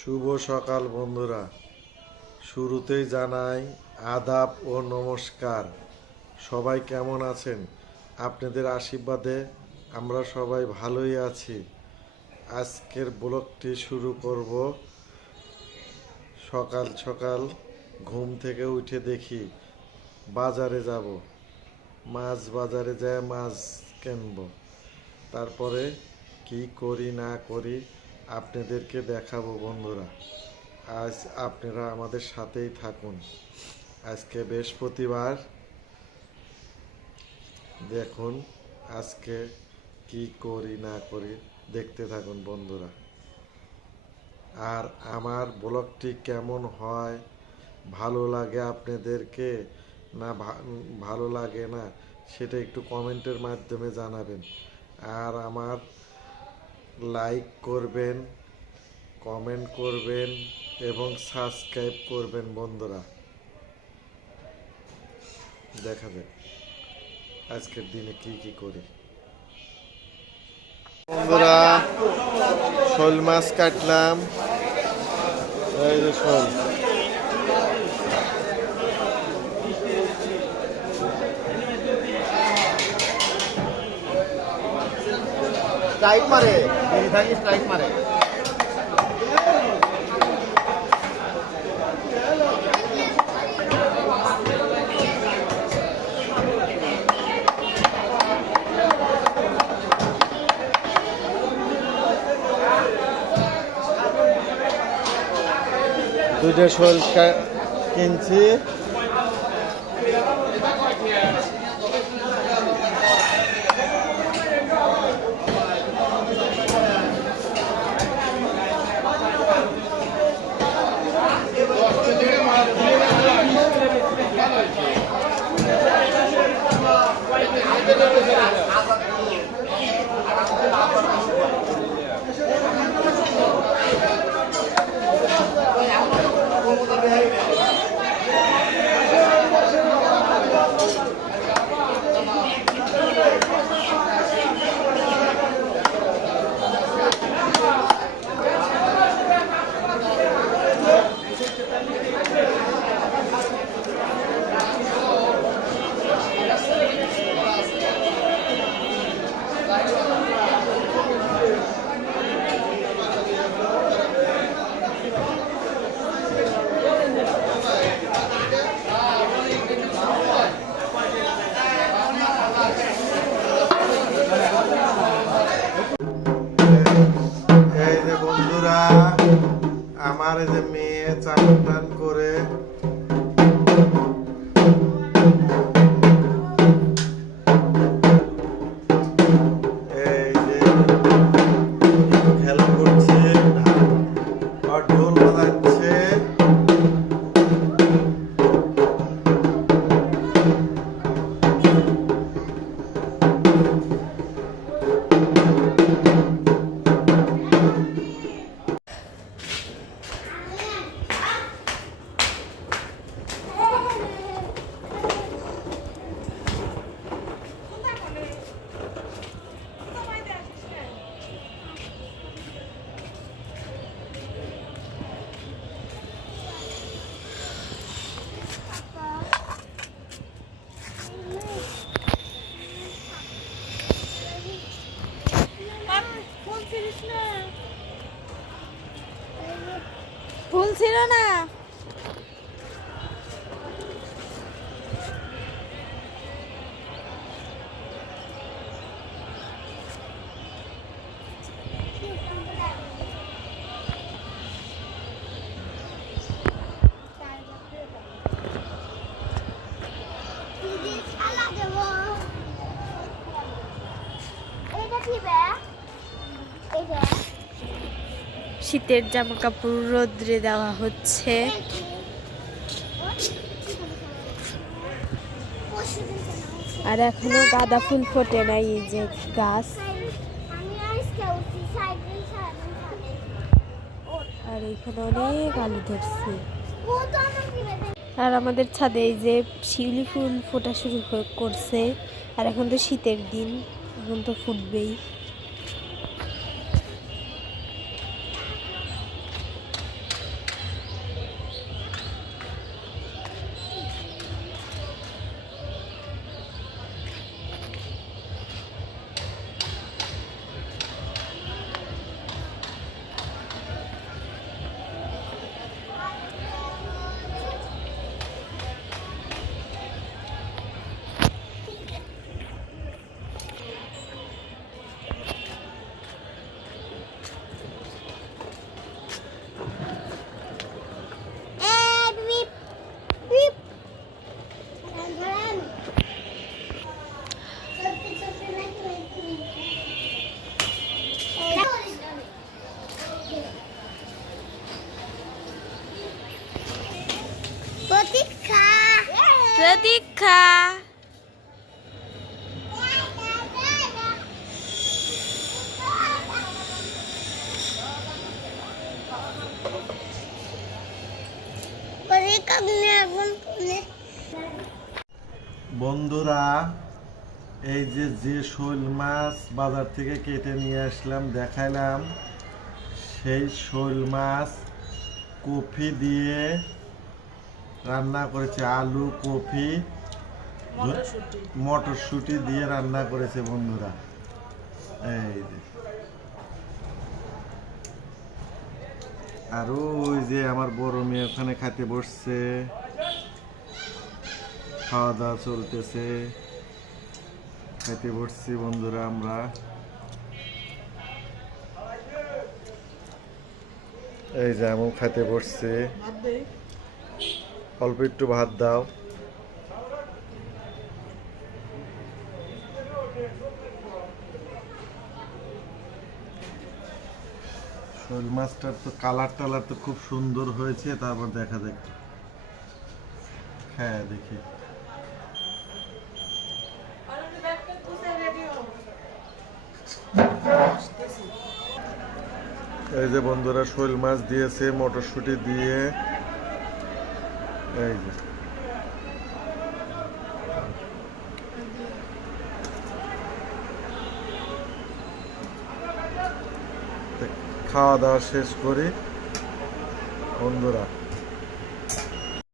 শুভ সকাল, বন্ধুরা। শুরুতেই জানাই আদাব ও নমস্কার। সবাই কেমন আছেন? আপনাদের আশীর্বাদে আমরা সবাই ভালোই আছি। আজকের ব্লগটি শুরু করব সকাল সকাল ঘুম থেকে উঠে দেখি বাজারে যাব। মাছ বাজারে যায় মাছ কিনবো। তারপরে কি করি না করি আপনাদেরকে দেখাবো বন্ধুরা। আজ আপনারা আমাদের সাথেই থাকুন। আজকে বৃহস্পতিবার। দেখুন আজকে কি করি না করি দেখতে থাকুন বন্ধুরা। আর আমার ব্লগটি কেমন হয়, ভালো লাগে আপনাদেরকে না ভালো লাগে না, সেটা একটু কমেন্টের মাধ্যমে জানাবেন। আর আমার লাইক করবেন, কমেন্ট করবেন এবং সাবস্ক্রাইব করবেন বন্ধুরা। দেখা যাক আজকের দিনে কি কি করি। বন্ধুরা, শোল মাছ কাটলাম। এই যে শোল। স্ট্রাইক মারে। বিরিধানি স্ট্রাইক মারে। দুইটা শোল কিনছি এই যে বন্ধুরা আমার এই যে মেয়ে ছিল না। শীতের জামা কাপড় রোদ্রে দেওয়া হচ্ছে। আর এখনও গাঁদা ফুল ফোটে নাই এই যে গাছ। আর এখানে অনেক আলু ধরছে। আর আমাদের ছাদে এই যে শিউলি ফুল ফোটা শুরু করছে। আর এখন তো শীতের দিন, এখন তো ফুটবেই। এই যে যে শোল মাছ বাজার থেকে কেটে নিয়ে আসলাম দেখাইলাম। সেই শোল মাছ কফি দিয়ে রান্না করেছে আলু কফি মটরশুঁটি। দিয়ে রান্না করেছে বন্ধুরা। এই যে। আর ওই যে আমার বড় মেয়ে ওখানে খাইতে বসছে। খাওয়া দাওয়া চলতেছে। খাইতে বসছি বন্ধুরা আমরা। এই যে এমন খাইতে বসছে। অল্প একটু ভাত দাও। শোল মাছটার তো কালার টালার তো খুব সুন্দর হয়েছে, তারপর দেখা যাক। হ্যাঁ দেখি। এই যে বন্ধুরা, শোল মাছ দিয়েছে, মটরশুঁটি দিয়ে। এই যে। খাওয়া দাওয়া শেষ করি। বন্ধুরা